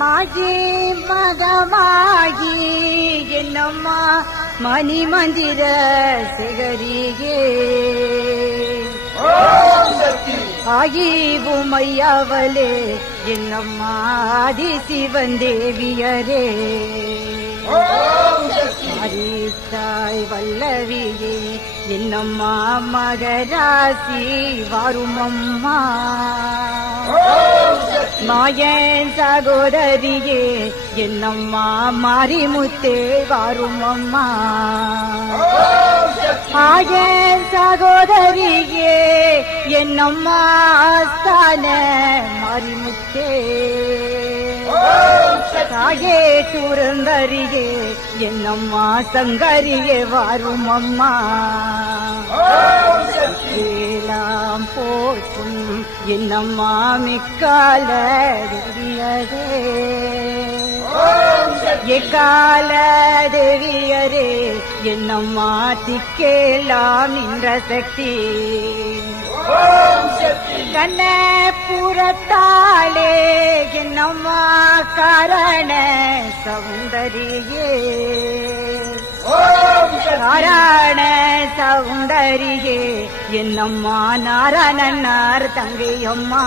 மாஜி மதமாகி என்னம்மா மணி மந்திர சிகரியே ஆகி உமையவளே என்னம்மா ஆதி சிவன் தேவியரே தாய் வல்லவியே என்னம்மா மகராசி வாருமம்மா மாயன் சகோதரியே என்னம்மா மாரிமுத்தே வாருமம்மா மாயன் சகோதரியே என்னம்மா ஆஸ்தான மாரிமுத்தே தாயே சுரந்தரியே என்னம்மா சங்கரியே வாருமம்மா எல்லாம் போற்றும் என்னம்மா மிக்கால தேவியரே எக்கால தேவியரே என்னம்மா திக்கேலாம் நின்ற சக்தி கண்ண புறத்தாளே என்னம்மா காரண சௌந்தரியே நாராயண சௌந்தரியே என்னம்மா நாராயணனார் தங்கையம்மா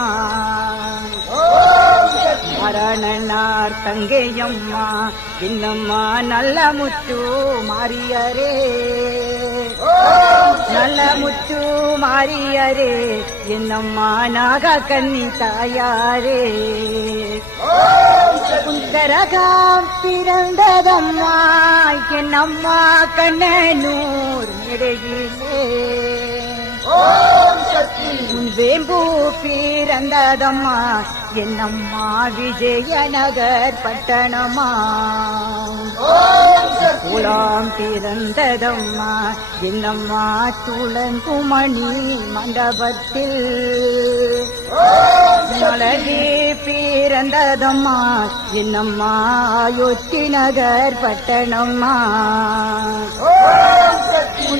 நாராயணனார் தங்கையம்மா என்னம்மா நல்ல முத்து மாரியரே நல்ல முத்து மாரியரே என்னம்மா நாக கன்னி தாயாரே உந்தரகாம் பிறந்ததம்மா என்னம்மா கண்ணனூர் இடையிலே வேம்பு பிறந்ததம்மா என்னம்மா விஜயநகர் பட்டணமா குலாம் பிறந்ததம்மா என்னம்மா துளங்குமணி மண்டபத்தில் மலரே பிறந்ததம்மா என்னம்மா அயோத்தி நகர் பட்டணம்மா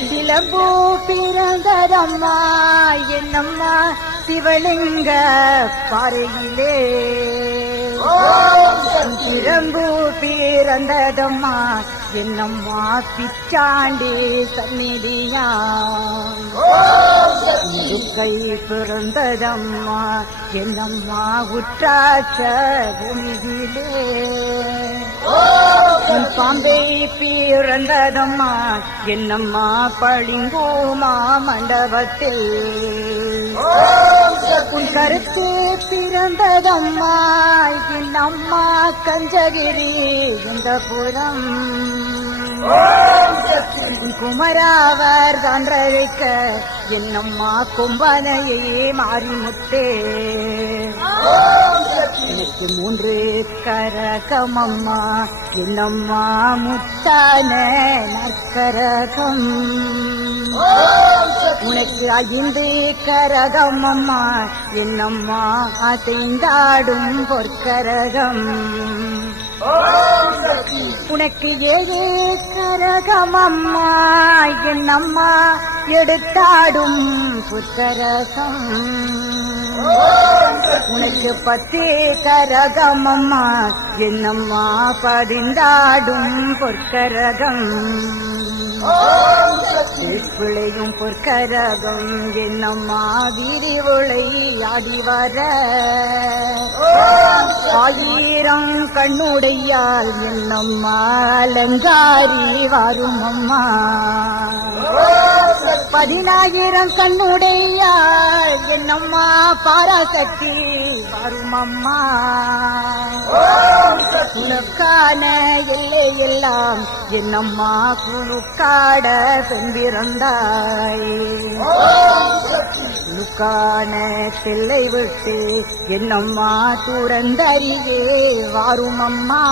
சிலம்பு பிறந்ததம்மா என்னம்மா சிவலிங்க பாறையிலே சிலம்பு பிறந்ததம்மா என்னம்மா பிச்சாண்டி சந்நிதியா கை பிறந்ததம்மா என்னம்மா உற்றாட்ச பூமியிலே பாம்பை பிறந்ததம்மா என்னம்மா பளிங்குமா மண்டபத்தில் உன் கருத்து பிறந்ததம்மா என்னம்மா கஞ்சகிரி இந்த புறம் குமராவர் தன்றழைக்க என்னம்மா கும்பனையே மாரிமுத்தே எனக்கு 3 கரகமம்மா என்னம்மா முத்தான நற்கரகம் உனக்கு 5 கரகமம்மா என்னம்மா அசைந்தாடும் பொற்கரகம் உனக்கு 7 கரகமம்மா என்னம்மா எடுத்தாடும் புத்தரகம் உனக்கு 10 கரகமம்மா என்னம்மா பதிந்தாடும் பொற்கரகம் பிள்ளையும் பொற்கரகம் என்னம்மா விரிவுளை ஆடி வர 1000 கண்ணுடையால் என்னம்மா அலங்காரி வாருமம்மா 10000 கண்ணுடையால் என்னம்மா பாராசக்தி வாருமம்மா உனக்கான எல்லை எல்லாம் என்னம்மா குழுக்காட பெண் பிறந்தாய் உனக்கான தில்லை விட்டு என்னம்மா துறந்தறியே வாருமம்மா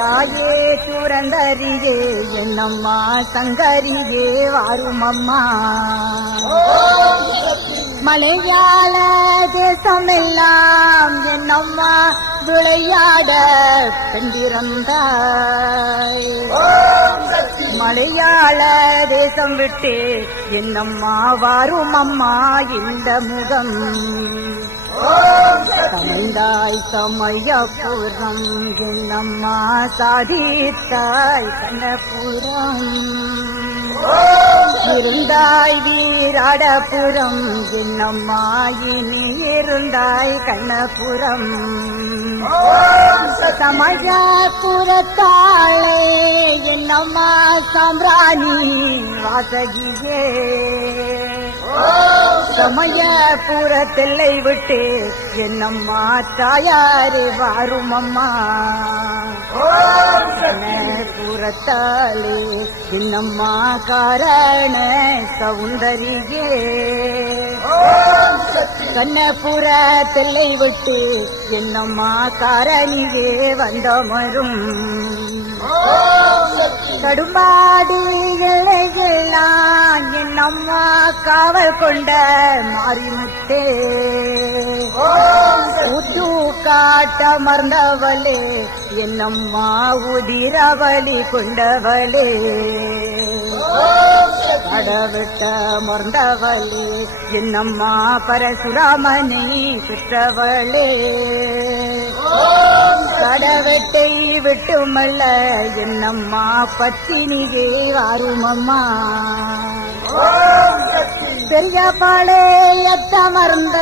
தாயே துறந்தறியே என்னம்மா சங்கரியே வாருமம்மா மலையாள தேசமெல்லாம் என்னம்மா விளையாட பெண்டிருந்தாய் மலையாள தேசம் விட்டு என்னம்மா வாரும் அம்மா இந்த முகம் தமிழ்ந்தாய் சமயபுரம் என்னம்மா சாதித்தாய் கண்ணபுரம் இருந்தாய் வீராடபுரம் என்னம்மா இனி இருந்தாய் கண்ணபுரம் சமயபுரத்தாளே என்னம்மா சாம்பிராணி வாசகியே சமயபுரத்தில்லை விட்டு என்னம்மா தாயாரே வாரும் அம்மா புறத்தாளே என்னம்மா காரண சௌந்தரியே கண்ணபுரத்தில்லை விட்டு என்னம்மா காரணியே வந்தமரும் கடும்பாடி இலையெல்லாம் என்னம்மா காவல் கொண்ட மாரிமுத்தே ஊத்து காட்ட மறந்தவளே என்னம்மா உதிரவழி கொண்டவளே கடவிட்ட மறந்தவளே என்னம்மா பரசுராமனை பெற்றவளே கடவெட்டை விட்டுமல்ல என்னம்மா பத்தினியே வாருமம்மா பெரிய பாளையத்த மறந்த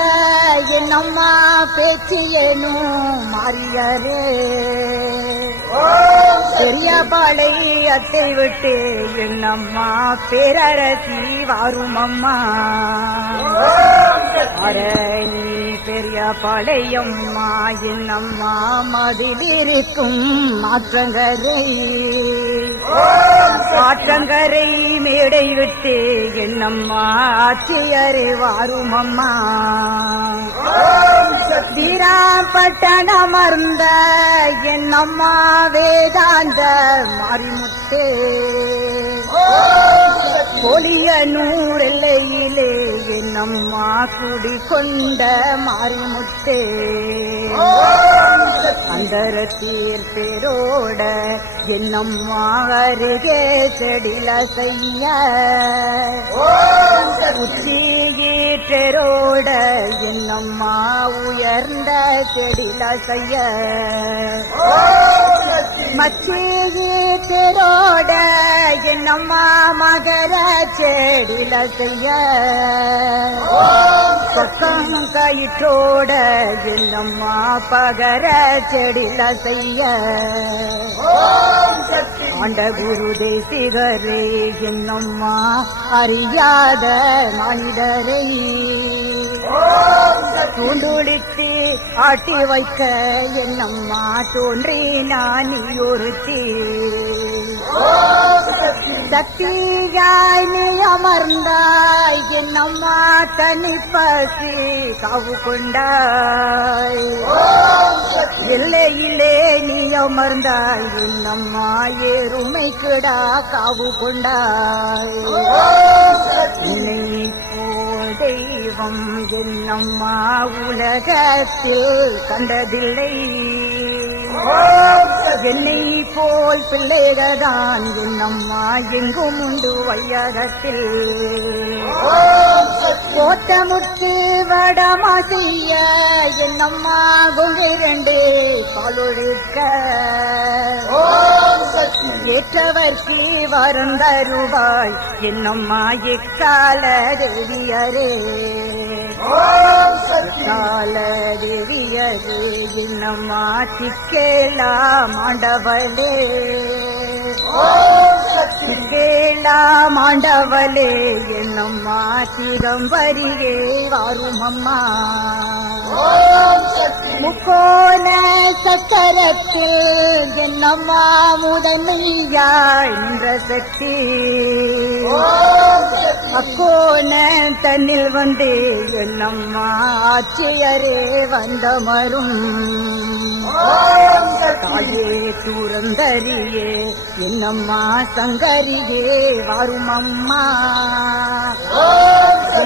என்னம்மா பேச்சியனும் மாறியரே பெரிய பாளையத்தை விட்டு என்னம்மா பேரரசி வாருமம்மா அரணி பெரிய பாளையம்மா என்னம்மா மதிலிருக்கும் ஆற்றங்கரை மேடை விட்டு என்னம்மா ஆட்சியரே வாருமம்மா வீராம்பட்டணம் அமர்ந்த என்னம்மா வேதாந்த மாரிமுத்தே பொலியனூர் எல்லையிலே என்னம்மா குடிகொண்ட மாரிமுத்தே அந்தரத்தீர் பேரோட என்னம்மா அருகே செடில செய்ய உச்சியீற்றரோட என்னம்மா உயர்ந்த செடில செய்ய மச்சியீற்றரோட என்னம்மா மகர செடில செய்ய பக்கம் கயிற்றோட என்னம்மா பகர செடில செய்ய ஆண்ட குரு தேசிகரே என்னம்மா அறியாத மனிதரை தூண்டுளித்து ஆட்டி வைக்க என்னம்மா தோன்றி நான் ஒருத்தி சக்தியாய் நீ அமர்ந்தாய் என்னம்மா தனிப்பசி காவு கொண்டாய் எல்லையிலே நீ அமர்ந்தாய் என்னம்மா எருமை கிடா காவு கொண்டாய் உன்னை போல் தெய்வம் என்னம்மா உலகத்தில் கண்டதில்லை என்னை போல் பிள்ளைகதான் என்னம்மா எங்கும் உண்டு வையகத்தில் கோட்டமுத்து வடமாசிய என்னம்மா கொங்கிரண்டு பாலொழிக்க ஏற்றவர்க்கு வரந்தருவாய் என்னம்மா எக்கால தேவியரே கால தேவியரே என்னம்மா சிக்கேலா மாண்டவளே சிக்கேலா மாண்டவளே என்னம்மா சிதம்பரியே வாருமம்மா முக்கோண சக்கரத்து என்னம்மா முதன்மையாய் நின்ற சக்தி அக்கோண தன்னில் வந்தே என்னம்மா ஆட்சியரே வந்தமரும் தாயே சூரந்தரியே என்னம்மா சங்கரியே வாருமம்மா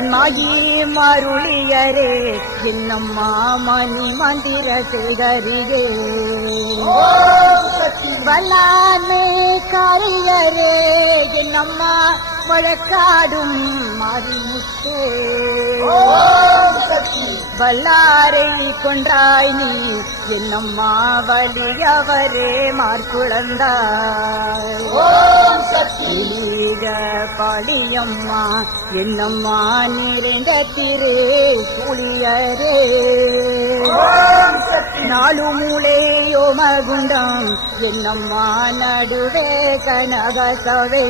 மாயி மருளியரே என்னம்மா மணி மந்திர சேகரியே வல்லாமே காரியரே என்னம்மா வழக்காடும் மாரிமுத்தே வல்லாரை கொன்றாய் நீ என்னம்மா வலியவரே மார்குழந்தாய் பாலியம்மா என்னம்மா நிறைந்த திரு புலியரே நாலு மூளையோ மகுண்டம் என்னம்மா நடுவே கனகசவை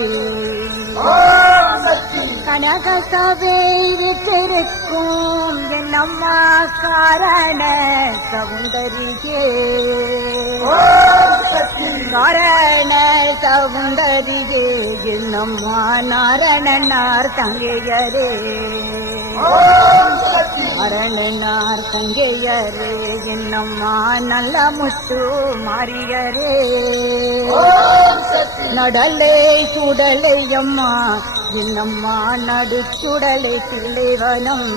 கனகசவை விட்டிருக்கும் என்னம்மா காரண சவுந்தரியே காரண சவுந்தரியே என்னம்மா நாரணனார் தங்கையரே அரணனார் தங்கையரே என்னம்மா நல்ல முத்து மாறியரே நடலை சுடலை அம்மா என்னம்மா நடு சுடலை திளைவனம்